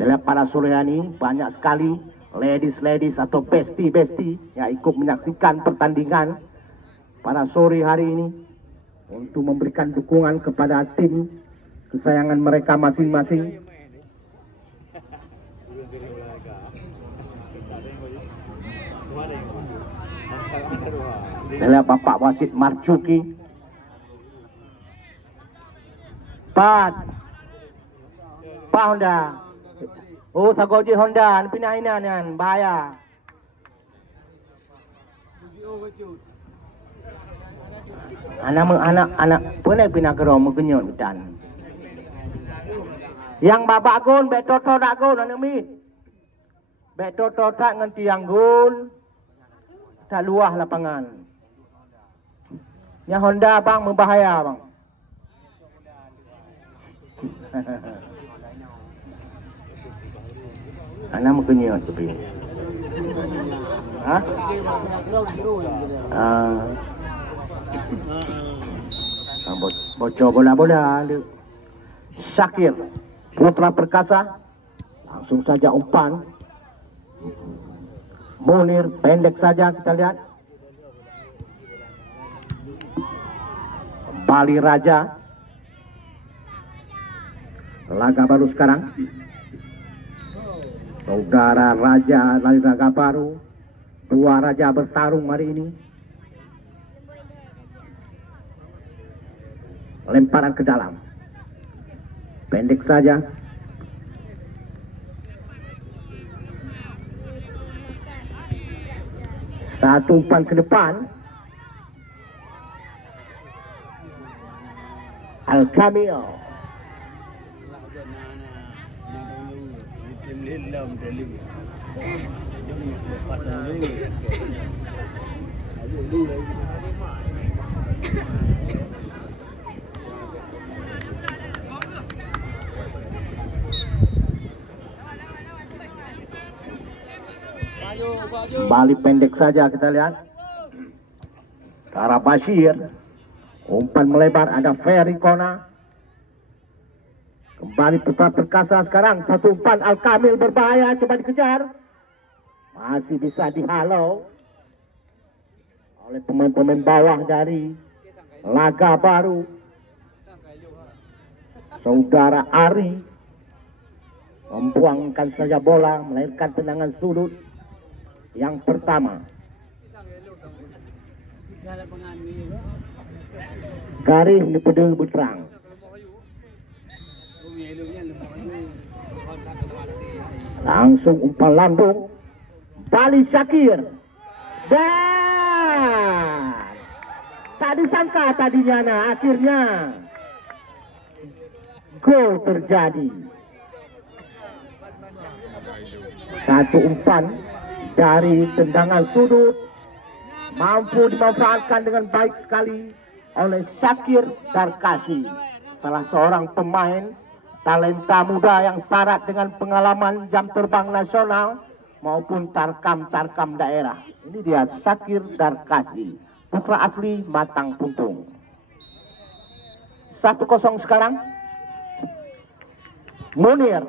Saya lihat pada sore hari ini banyak sekali ladies atau besti yang ikut menyaksikan pertandingan pada sore hari ini untuk memberikan dukungan kepada tim kesayangan mereka masing-masing. Saya lihat Bapak Wasit Marzuki. Pak Honda. Oh, sagoji Honda, pindah ini kan bahaya. Anak pindah ke rumah genyot dan. Yang babak gol, bet toto tak gol, anak mit. Bet toto tak nganti yang gol, tak luah lapangan. Yang Honda bang membahaya bang. Anak mengenyot tapi. Hah? Bocor bola-bola. Syakir Putra Perkasa langsung saja umpan. Munir pendek saja kita lihat. Kembali Raja. Laga baru sekarang. Saudara Raja dari laga baru. Dua raja bertarung hari ini. Lemparan ke dalam. Pendek saja. Satu umpan ke depan. Al-Kamil. Kembali pendek saja kita lihat. Tara Bashir. Umpan melebar, ada Ferry Kona. Kembali Putra Perkasa sekarang. Satu umpan Al-Kamil berbahaya, coba dikejar. Masih bisa dihalau oleh pemain-pemain bawah dari laga baru. Saudara Ari membuangkan saja bola, melahirkan tendangan sudut yang pertama. Garis di pedul berterang. Langsung umpan lambung. Bali Syakir. Dan tak disangka tadinya, akhirnya gol terjadi. Satu umpan dari tendangan sudut mampu dimanfaatkan dengan baik sekali oleh Syakir Darkasi, salah seorang pemain talenta muda yang syarat dengan pengalaman jam terbang nasional maupun tarkam daerah. Ini dia Syakir Darkasi, putra asli Matang Puntung. 1-0 sekarang. Munir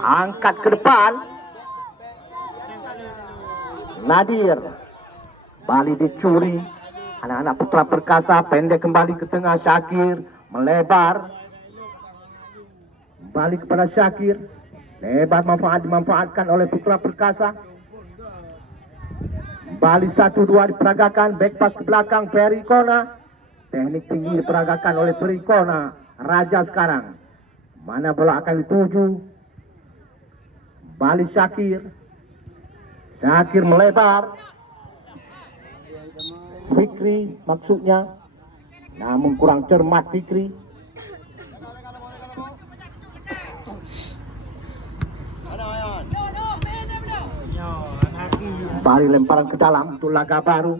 angkat ke depan. Nadir, Bali dicuri. Anak-anak Putra Perkasa pendek kembali ke tengah. Syakir melebar. Balik kepada Syakir. Lebar dimanfaatkan oleh Putra Perkasa. Bali 1-2 diperagakan. Back pass ke belakang Ferry Kona. Teknik tinggi diperagakan oleh Ferry Kona. Raja sekarang. Mana bola akan dituju? Bali Syakir. Syakir melebar. Fikri maksudnya. Namun kurang cermat Fikri. Bali lemparan ke dalam untuk laga baru.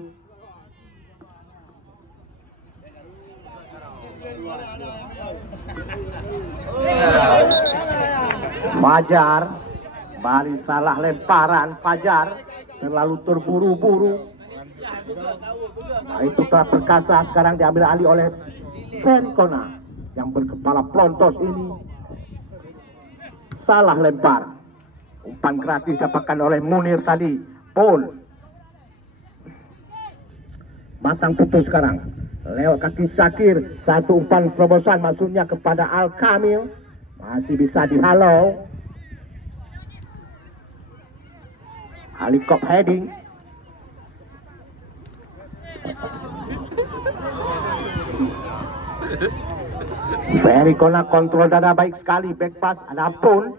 Fajar. Bali salah lemparan. Fajar terlalu terburu-buru. Putra Perkasa sekarang diambil alih oleh Ferry Kona yang berkepala plontos ini. salah lempar. Umpan gratis dapatkan oleh Munir tadi. Pol. Matang putus sekarang. Lewat kaki Syakir. Satu umpan terobosan maksudnya kepada Al-Kamil. Masih bisa dihalau. Helikop heading. Ferry Kona kontrol dada baik sekali. Back pass. Adapun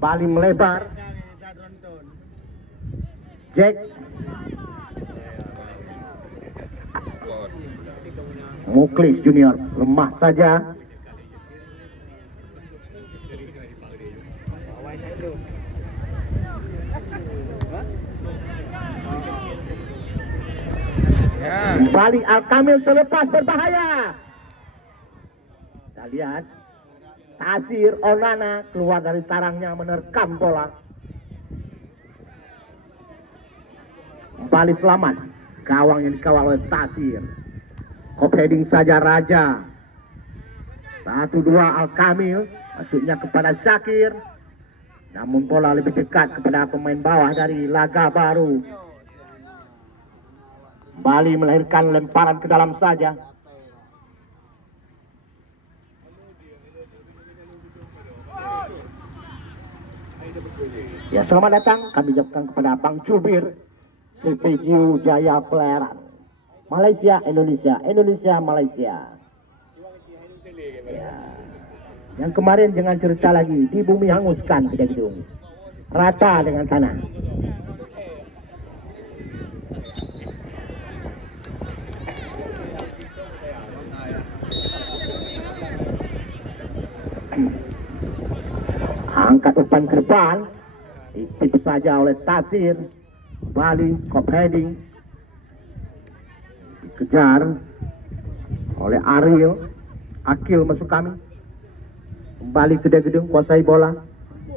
Bali melebar. Jack Muklis Junior lemah saja. Kembali Al-Kamil terlepas berbahaya. Kita lihat Tasir Onana keluar dari sarangnya menerkam bola. Kembali selamat. Gawang yang dikawal oleh Tasir. Kop heading saja Raja. 1-2 Al-Kamil. Masuknya kepada Syakir. Namun bola lebih dekat kepada pemain bawah dari Laga Baru. Bali melahirkan lemparan ke dalam saja. Ya, selamat datang. Kami ucapkan kepada Bang Cubir, CPU Jaya Pelayaran. Malaysia, Indonesia, Indonesia, Malaysia. Ya. Yang kemarin jangan cerita lagi, di bumi hanguskan tidak gedung. Rata dengan tanah. Angkat umpan ke depan. Ditip saja oleh Tasir. Bali, kop heading. Dikejar oleh Ariel. Akil masuk kami. Kembali ke gedung, kuasai bola.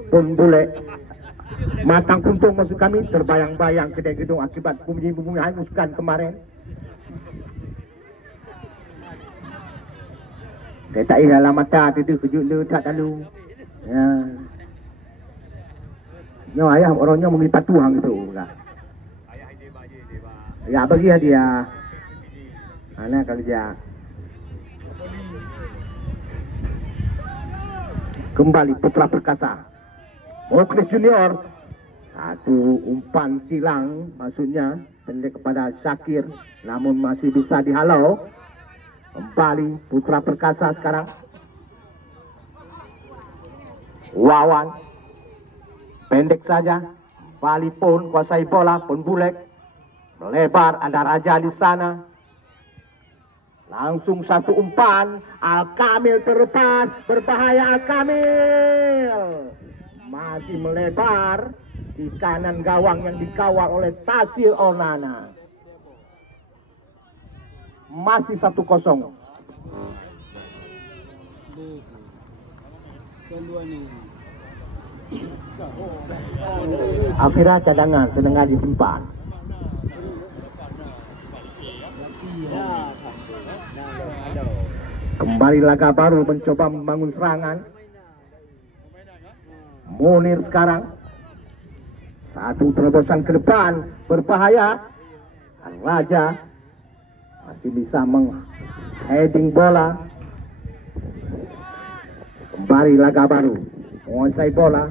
Pun bule. Matang kuntung masuk kami. Terbayang-bayang ke gedung akibat bumi hanguskan kemarin. Dia tak dalam mata itu kejut lu tak lalu. Ya. Nyo ayah orangnya mengipat tuang itu enggak. Ya bagi dia. Mana kerja. Kembali Putra Perkasa. Muklis Junior. Satu umpan silang maksudnya pendek kepada Syakir, namun masih bisa dihalau. Kembali Putra Perkasa sekarang. Wawan pendek saja. Bali pun kuasai bola, pun bulek melebar, ada Raja di sana. Langsung satu umpan. Al-Kamil terlepas, berbahaya Al-Kamil. Masih melebar di kanan gawang yang dikawal oleh Tasir Onana. Masih 1-0. Akhirnya cadangan sengaja disimpan. Kembali Laga Baru mencoba membangun serangan. Munir sekarang. Satu terobosan ke depan, berbahaya. Raja masih bisa mengheading bola. Kembali Laga Baru menguasai bola.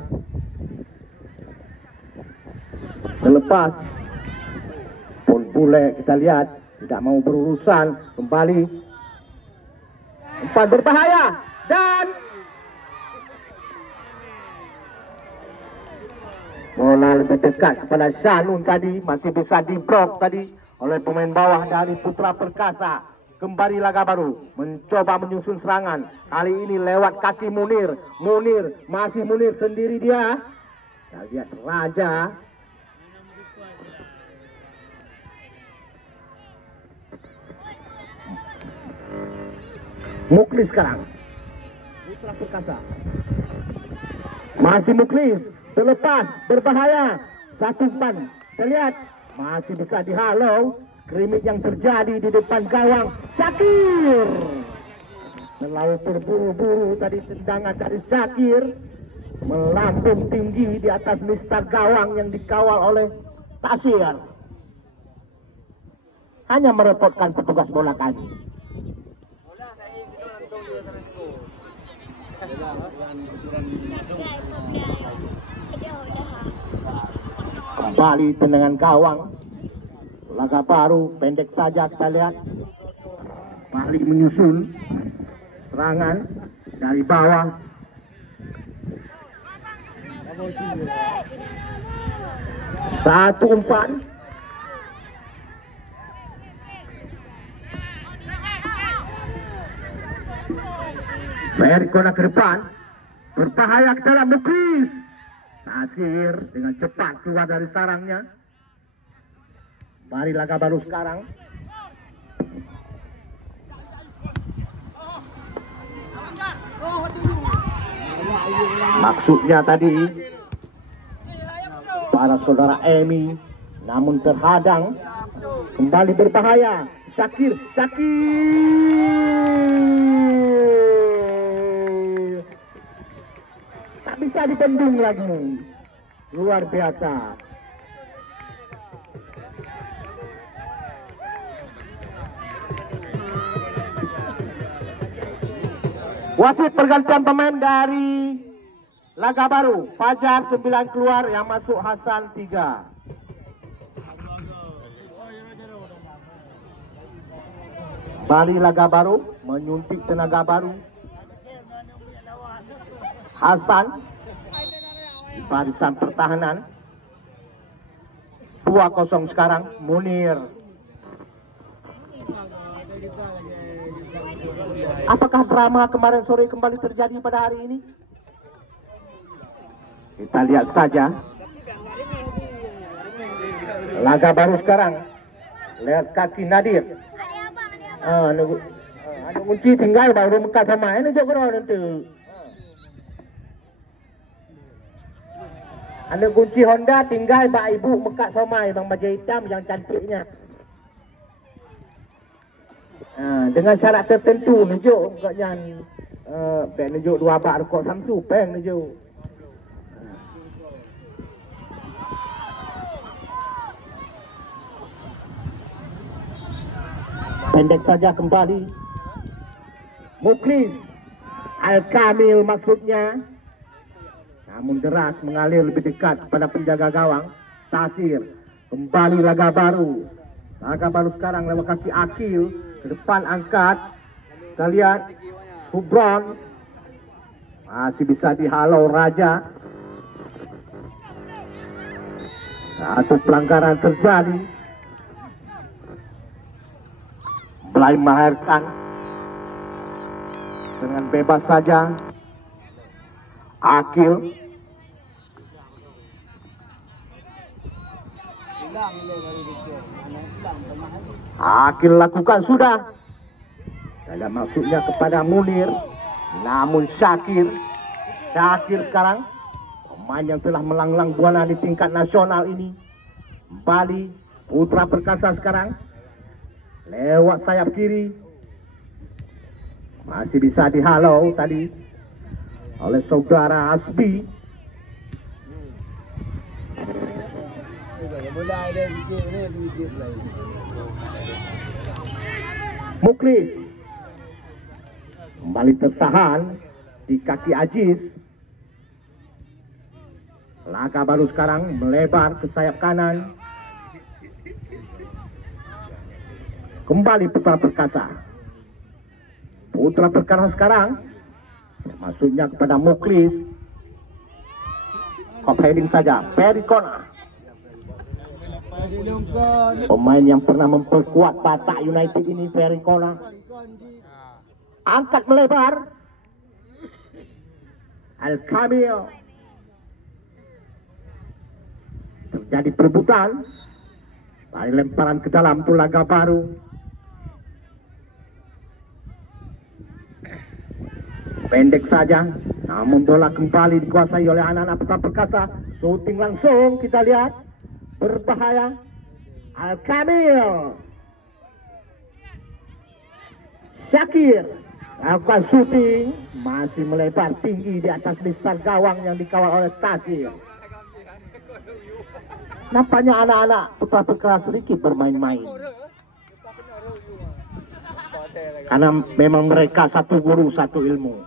Terlepas. Pun bule kita lihat tidak mau berurusan. Kembali umpan berbahaya dan bola lebih dekat kepada Shanun tadi. Masih bisa diblok tadi oleh pemain bawah dari Putra Perkasa. Kembali Laga Baru mencoba menyusun serangan. Kali ini lewat kaki Munir. Munir, masih Munir sendiri dia. Kita lihat Raja. Muklis sekarang. Putra Perkasa. Masih Muklis. Terlepas, berbahaya. Satu umpan. Kita lihat. Masih bisa dihalau. Skrimit yang terjadi di depan gawang Syakir. Terlalu terburu-buru tadi tendangan dari Syakir. melambung tinggi di atas mistar gawang yang dikawal oleh Tasir. Hanya merepotkan petugas bola kaki. Kembali tendangan gawang. Laga baru, pendek saja kita lihat. Balik menyusun serangan dari bawah. Satu umpan. Ferry Kona ke depan. Berbahaya ke dalam Muklis. Tasir dengan cepat keluar dari sarangnya. Mari laga baru sekarang. Maksudnya tadi para saudara Emi, namun terhadang. Kembali berbahaya. Syakir. Tak bisa dibendung lagi. Luar biasa. Wasit pergantian pemain dari laga baru. Fajar 9 keluar, yang masuk Hasan 3. Bali laga baru, menyuntik tenaga baru. Hasan di barisan pertahanan. 2-0 sekarang. Munir. Apakah drama kemarin sore kembali terjadi pada hari ini? Kita lihat saja. Laga baru sekarang. Lihat kaki Nadir. Ada kunci tinggal baru muka sama ini juga nanti. Ada kunci Honda tinggal bak ibu muka somai bang baju hitam yang cantiknya. Dengan syarat tertentu nunjuk agaknya pek nunjuk 2 bak rokok Samsu peng nunjuk. Pendek saja kembali. Muklis Al-Kamil maksudnya. Namun deras mengalir lebih dekat pada penjaga gawang. Tasir. Kembali laga baru. Laga baru sekarang lewat kaki Akil. Ke depan angkat. Kita lihat. Hubron. Masih bisa dihalau Raja. Satu pelanggaran terjadi. Mulai melahirkan dengan bebas saja. Akil. Akil lakukan sudah. Ada maksudnya kepada Munir. Namun Syakir sekarang pemain yang telah melanglang buana di tingkat nasional ini. Bali Putra Perkasa sekarang. Lewat sayap kiri. Masih bisa dihalau tadi oleh saudara Asbi. Muklis kembali tertahan di kaki Aziz. Laga baru sekarang melebar ke sayap kanan. Kembali Putra Perkasa. Putra Perkasa sekarang maksudnya kepada Muklis. Off heading saja. Ferry Kona. Pemain yang pernah memperkuat Batak United ini, Ferry Kona. Angkat melebar. Al-Kamil. Terjadi perebutan. Dari lemparan ke dalam itu laga baru. Pendek saja, namun bola kembali dikuasai oleh anak-anak Putra Perkasa. Shooting langsung, kita lihat. Berbahaya. Al-Kamil. Syakir. Lakukan shooting, masih melebar tinggi di atas mistar gawang yang dikawal oleh Tasir. Nampaknya anak-anak putra-putra sedikit bermain-main. Karena memang mereka satu guru, satu ilmu.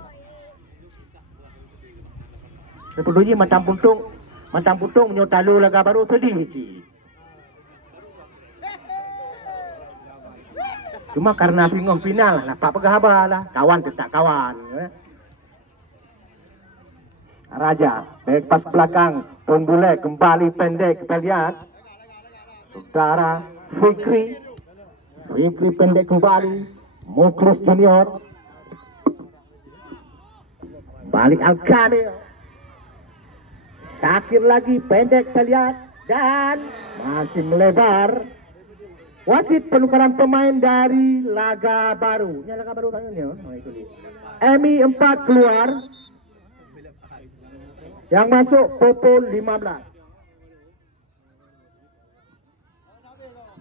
Sebelumnya Matang Putung menyotalu laga baru tadi. Cuma karena bingung final, nampak pegahaba lah. Kawan tetap kawan. Raja, baik pas belakang, pun boleh kembali pendek, kita lihat. Saudara Fikri pendek kembali. Muklis Junior. Balik Al-Kamil. Syakir lagi, pendek kita lihat. Dan masih melebar. Wasit penukaran pemain dari laga baru. Ini laga baru tangannya. Emi 4 keluar. Yang masuk Popol 15.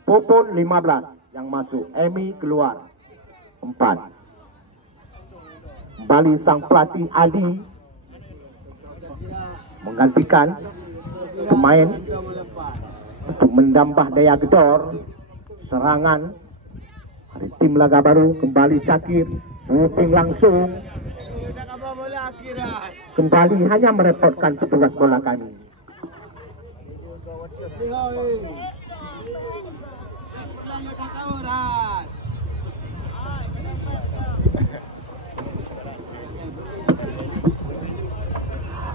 Popol 15 yang masuk. Emi keluar 4. Kembali sang pelatih Adi menggantikan pemain untuk menambah daya gedor serangan dari tim laga baru. Kembali Syakir, shooting langsung. Kembali hanya merepotkan petugas bola kami.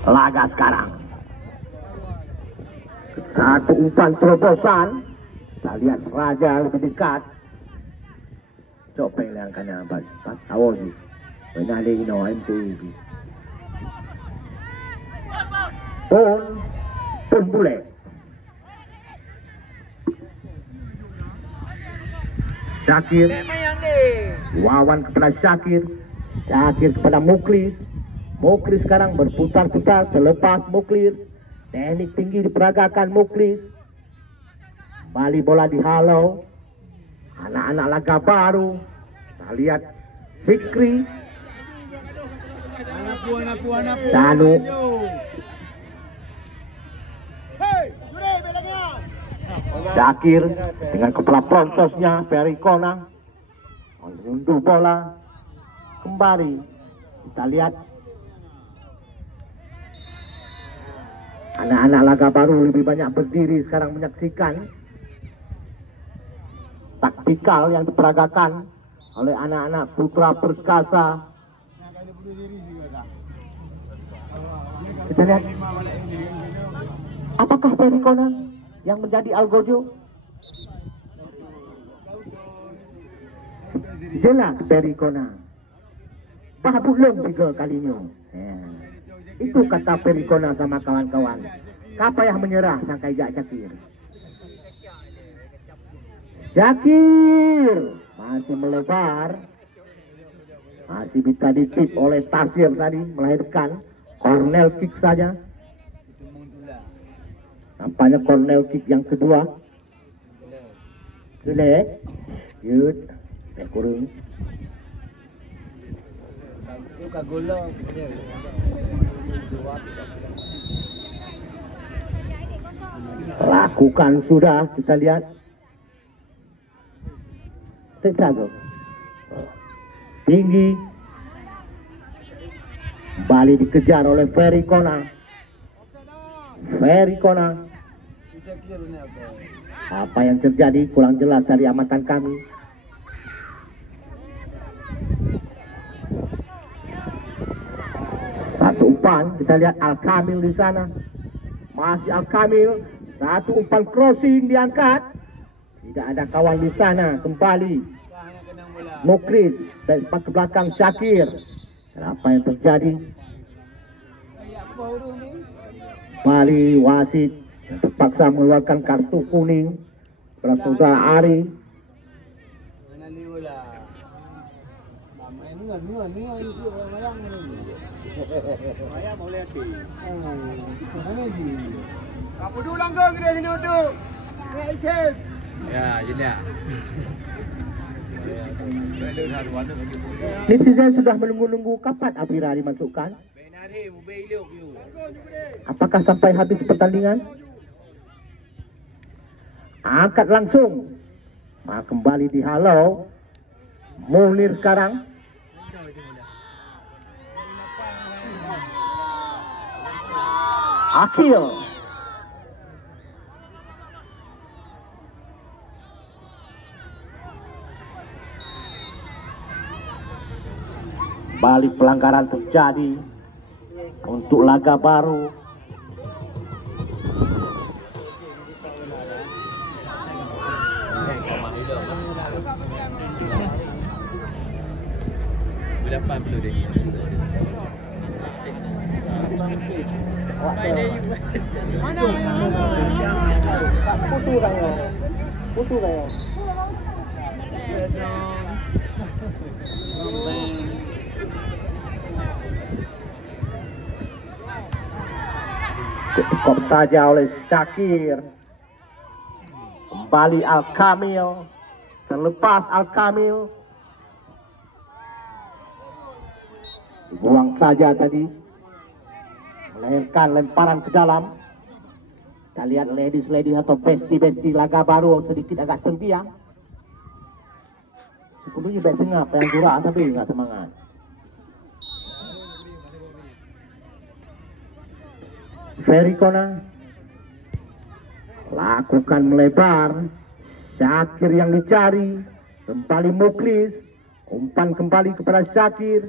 Laga sekarang. Satu umpan terobosan. Kita lihat Raja lebih dekat. Coba yang pas awal ni. Penalih no MTV. Pun boleh. Syakir. Wawan kepada Syakir. Syakir kepada Muklis. Muklis sekarang berputar-putar terlepas Muklis. Teknik tinggi diperagakan Muklis. Kembali bola dihalau. Anak-anak laga baru. Kita lihat Fikri. Danu. Syakir dengan kepala prontosnya Perikona menunduh bola. Kembali kita lihat anak-anak laga baru lebih banyak berdiri sekarang menyaksikan taktikal yang diperagakan oleh anak-anak putra perkasa. Kita lihat apakah Perikona yang menjadi Algojo? Jelas Perikona. Bahbulung 3 kalinya. Itu kata Perikona sama kawan-kawan. Kapa yang menyerah sangka ijak Syakir. Syakir masih melebar. Masih bisa ditip oleh Tasir tadi, melahirkan corner kick saja. Nampaknya corner kick yang kedua. Gelek. Yud. Kurung. Lakukan sudah, kita lihat. Terjaga. Tinggi. Kembali dikejar oleh Perikona. Apa yang terjadi kurang jelas dari amatan kami. Satu umpan, kita lihat Al-Kamil di sana. Masih Al-Kamil. Satu umpan crossing diangkat. Tidak ada kawan di sana. Kembali Muklis dan ke belakang Syakir. Apa yang terjadi? Bali wasit terpaksa mengeluarkan kartu kuning kepada saudara Ari. Kamu dulu langgeng dia sini duduk. Ya, jadi. Netizen sudah menunggu-nunggu kapan Apira dimasukkan. Apakah sampai habis pertandingan? Angkat langsung. Kembali dihalau. Munir sekarang. Akil. Balik pelanggaran terjadi untuk laga baru. Berapa betul dia? Putu dah. Cukup saja oleh Syakir. Kembali Al-Kamil. Terlepas Al-Kamil. Dibuang saja tadi. Melahirkan lemparan ke dalam. Kita lihat ladies atau besti laga baru sedikit agak terbiang. Sebelumnya baik tengah yang gerak tapi nggak semangat. Ferry Kona lakukan melebar. Syakir yang dicari. Kembali Muklis. Umpan kembali kepada Syakir.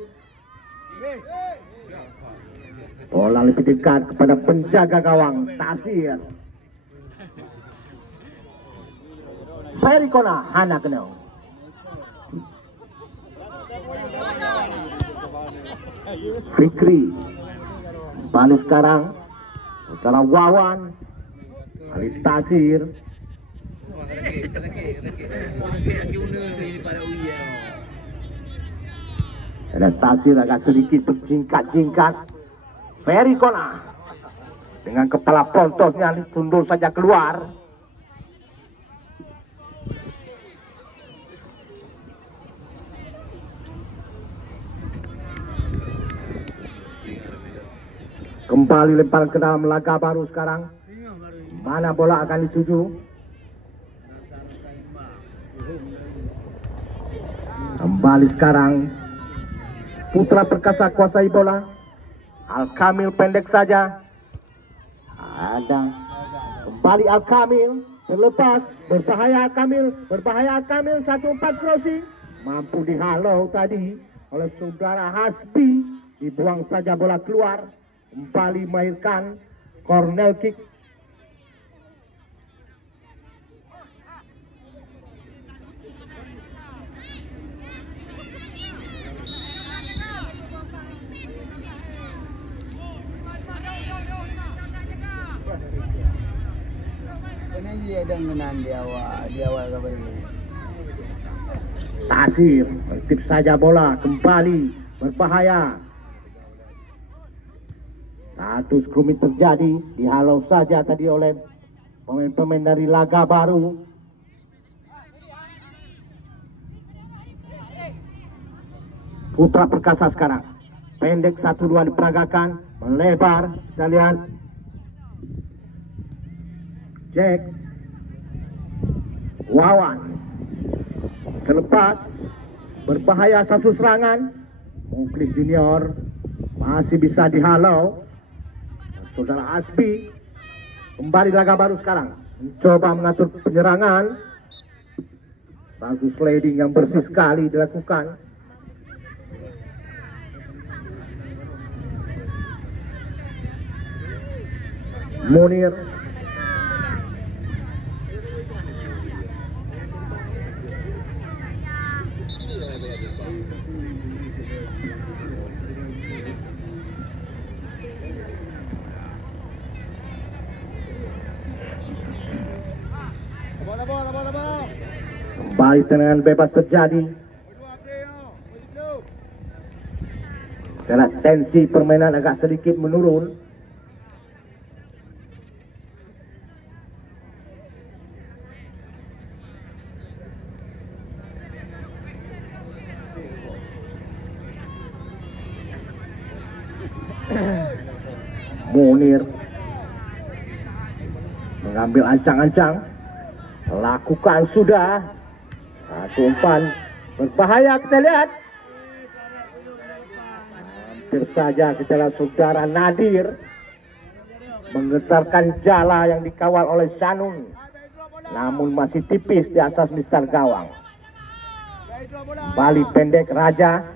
Bola lebih dekat kepada penjaga gawang Tasir. Ferry Kona Hana Kenau. Fikri balik sekarang. Sekarang Wawan. Ali Tasir. Dan Tasir agak sedikit berjingkat-jingkat. Ferry Kona dengan kepala pontosnya tundul saja keluar. Kembali lempar ke dalam laga baru sekarang. Mana bola akan dituju? Kembali sekarang. Putra Perkasa kuasai bola. Al-Kamil pendek saja. Ada. Kembali Al-Kamil. Terlepas. Berbahaya Al-Kamil. Berbahaya Al-Kamil. 1-4 crossing. Mampu dihalau tadi oleh saudara Hasbi. Dibuang saja bola keluar. Kembali melahirkan corner kick. Dia dengan dia awal kabar ini. Tasir tertip saja bola kembali berbahaya. Satu skrumit terjadi, dihalau saja tadi oleh pemain-pemain dari laga baru. Putra Perkasa sekarang pendek 1-2 diperagakan, melebar. Kita lihat Jack Wawan terlepas, berbahaya satu serangan. Muklis Junior masih bisa dihalau. Saudara Asbi kembali laga baru sekarang, mencoba mengatur penyerangan. Bagus sliding yang bersih sekali dilakukan. Munir kembali tendangan bebas terjadi. Karena tensi permainan agak sedikit menurun. Munir mengambil ancang-ancang, lakukan sudah. Satu umpan berbahaya, kita lihat. Hampir saja kita lihat saudara Nadir menggetarkan jala yang dikawal oleh Sanun, namun masih tipis di atas mistar gawang. Kembali pendek Raja.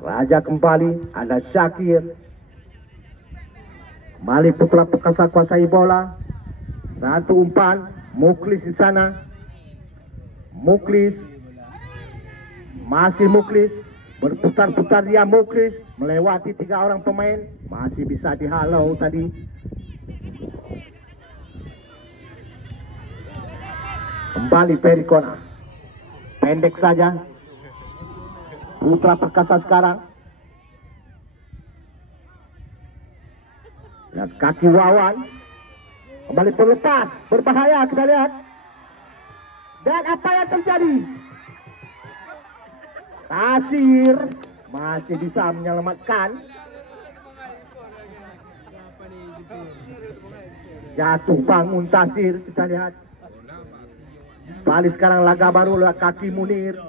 Raja kembali, ada Syakir. Kembali putra perkasa kuasai bola. Satu umpan, Muklis di sana. Muklis, masih Muklis, berputar-putar dia Muklis, melewati 3 orang pemain, masih bisa dihalau tadi. Kembali Perikona, pendek saja. Putra perkasa sekarang. Lihat kaki Wawan, kembali terlepas, berbahaya, kita lihat. Dan apa yang terjadi? Tasir masih bisa menyelamatkan. Jatuh bangun Tasir, kita lihat. Balik sekarang laga baru lewat kaki Munir.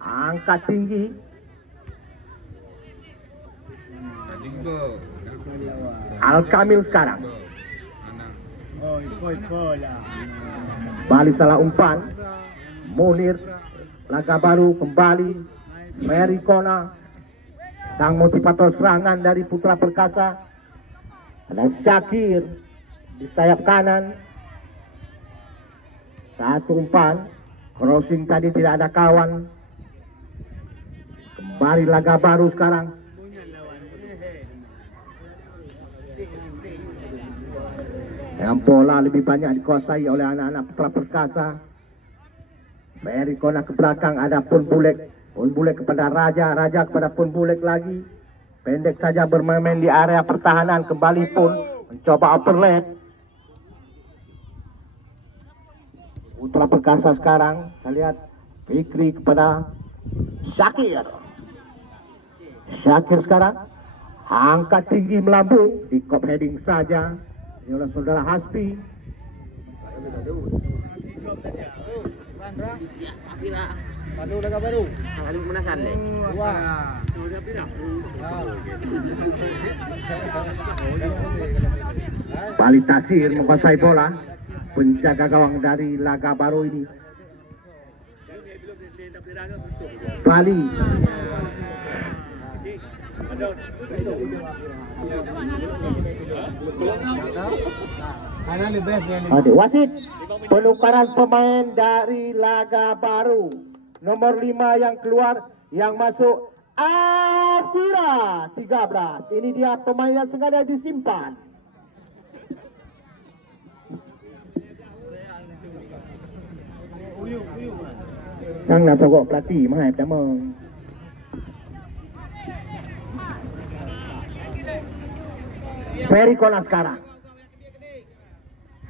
Angkat tinggi. Al-Kamil sekarang. Balik salah umpan. Munir, laga baru kembali. Perikona, sang motivator serangan dari putra perkasa. Ada Syakir di sayap kanan. Satu umpan, crossing tadi tidak ada kawan. Kembali laga baru sekarang. Yang bola lebih banyak dikuasai oleh anak-anak putra perkasa. Perikona ke belakang, ada Pun Bulek. Pun Bulek kepada Raja, Raja kepada Pun Bulek lagi. Pendek saja bermain di area pertahanan. Kembali Pun mencoba overlap. Putra perkasa sekarang, kita lihat Fikri kepada Syakir. Syakir sekarang angkat tinggi melambung, di kop heading saja. Ini oleh saudara Hasbi. Bali Tasir menguasai bola. Penjaga gawang dari laga baru ini. Bali. Oke, wasit penukaran pemain dari laga baru. Nomor 5 yang keluar, yang masuk Afira 13. Ini dia pemain yang sengaja disimpan. Đang là tàu gọt pelatih mahal pertama. Perikona sekarang.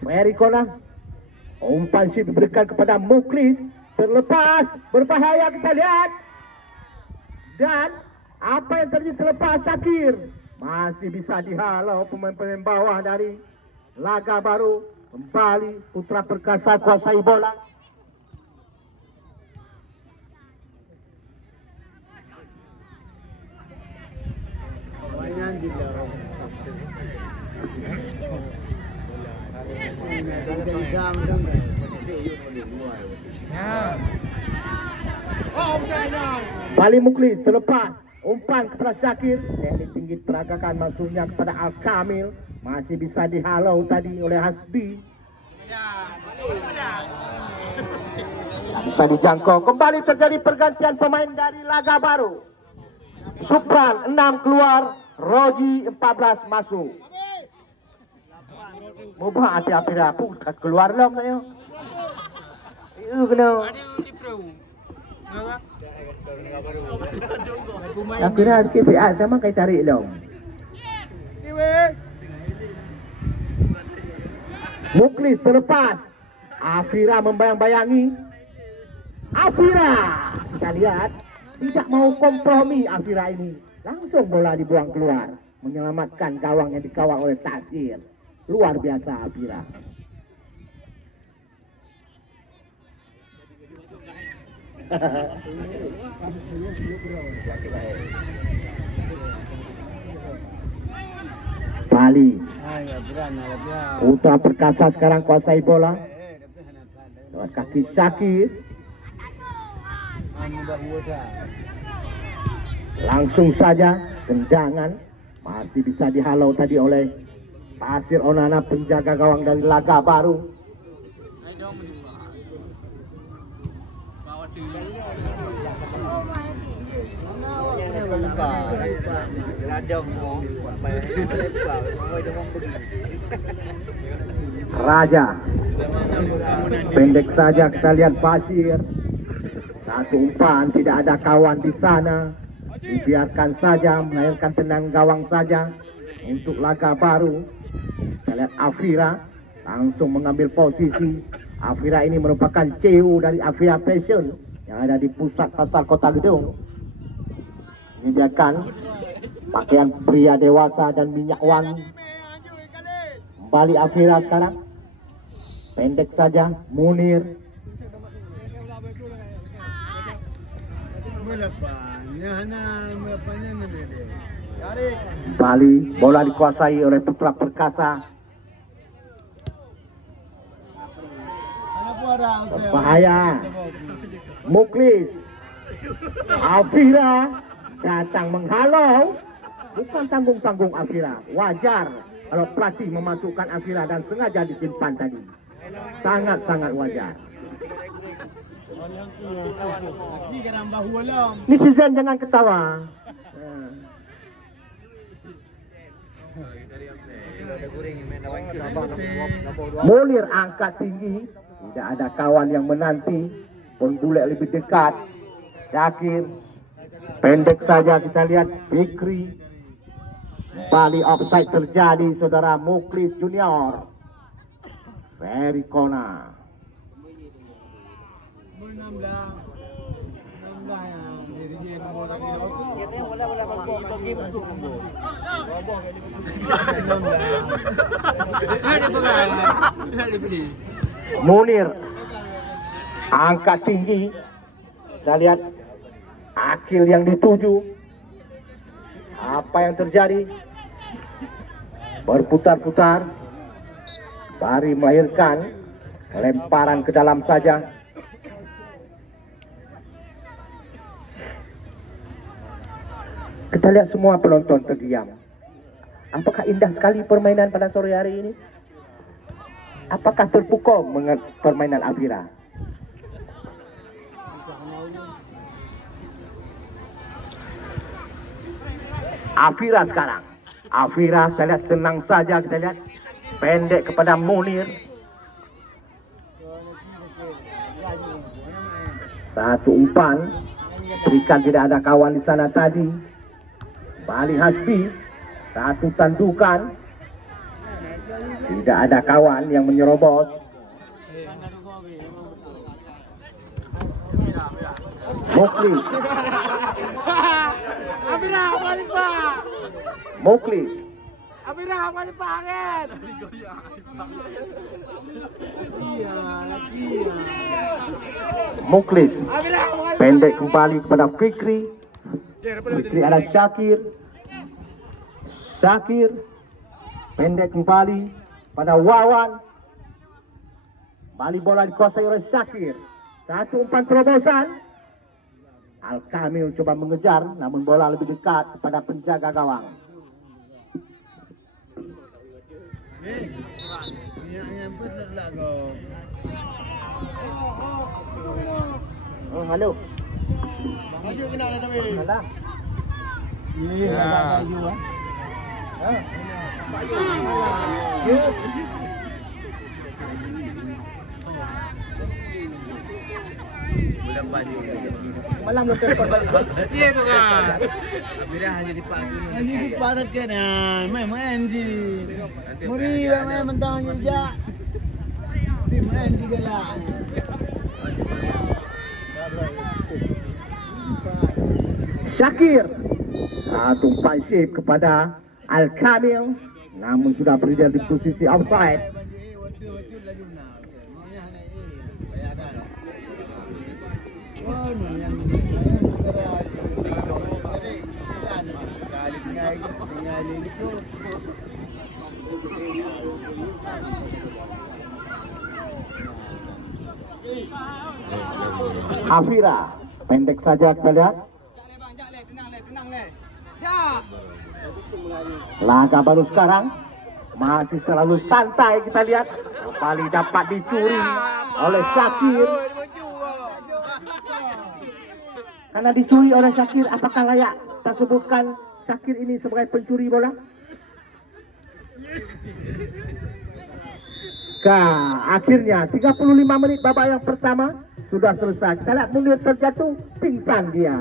Perikona. Umpan sih diberikan kepada Muklis. Terlepas. Berbahaya, kita lihat. Dan apa yang terjadi terlepas Syakir. Masih bisa dihalau pemain-pemain bawah dari laga baru. Kembali putra perkasa kuasai bola. Bali Muklis terlepas, umpan kepada Syakir, teknik tinggi peragakan masuknya kepada Al-Kamil, masih bisa dihalau tadi oleh Hasbi. Tak bisa dijangkau. Kembali terjadi pergantian pemain dari laga baru. Supran 6 keluar, Roji 14 masuk. Mubah ada apa pun keluar lah saya. Itu kena. Akhirnya KPA sama kayak cari dong. Muklis terlepas. Afira membayang-bayangi. Afira, kita lihat tidak mau kompromi Afira ini. Langsung bola dibuang keluar. menyelamatkan gawang yang dikawal oleh Tasir. Luar biasa Afira. Bali. Putra Perkasa sekarang kuasai bola. Lewat kaki Syakir. Langsung saja tendangan masih bisa dihalau tadi oleh Tasir Onana, penjaga gawang dari Laga Baru. Raja pendek saja, kita lihat Basir. Satu umpan, tidak ada kawan di sana, dibiarkan saja, melahirkan tenang gawang saja untuk Laga Baru. Kita lihat Afira langsung mengambil posisi. Afira ini merupakan CEO dari Afira Fashion yang ada di pusat pasar Kota Gedung. Menyediakan pakaian pria dewasa dan minyak wangi. Kembali Afira sekarang. Pendek saja Munir. Kembali bola dikuasai oleh Putra Perkasa. Bahaya. Muklis. Afira datang menghalau. Bukan tanggung-tanggung Afira. Wajar kalau pelatih memasukkan Afira dan sengaja disimpan tadi. Sangat-sangat wajar. Netizen jangan ketawa. Munir angkat tinggi. Tidak ada kawan yang menanti. Pun bule lebih dekat. Syakir. Pendek saja kita lihat Fikri. Kembali offside terjadi saudara. Muklis Junior. Very corner. Munir angkat tinggi. Kita lihat akil yang dituju. Apa yang terjadi? Berputar-putar. Bari melahirkan lemparan ke dalam saja. Kita lihat semua penonton terdiam. Apakah indah sekali permainan pada sore hari ini? Apakah terpukau dengan permainan Afira? Afira sekarang. Afira kita lihat tenang saja, kita lihat pendek kepada Munir. Satu umpan, berikan, tidak ada kawan di sana tadi. Bali Hasbi, satu tandukan, tidak ada kawan yang menyerobos. Muklis. Muklis. Muklis. Pendek kembali kepada Fikri. Fikri ada Syakir. Syakir. Pendek kembali pada Wawan. Bali bola dikuasai oleh Syakir. Satu umpan terobosan. Al-Kamil coba mengejar, namun bola lebih dekat kepada penjaga gawang. Oh, halo. Malam lu telepon balik. Iya tu kan. Bila hanya dipakai. Hanya dipakai kan. Main di. Muri main mentang je. Main di galak. Syakir. Satu umpan sip kepada Al-Kamil, namun sudah berada di posisi offside. Afira, pendek saja kita lihat. Laga baru sekarang, masih terlalu santai kita lihat. Kembali dapat dicuri oleh Syakir. Karena dicuri oleh Syakir, apakah layak kita sebutkan Syakir ini sebagai pencuri bola? Akhirnya 35 menit babak yang pertama sudah selesai. Kita lihat Munir terjatuh, pingsan dia.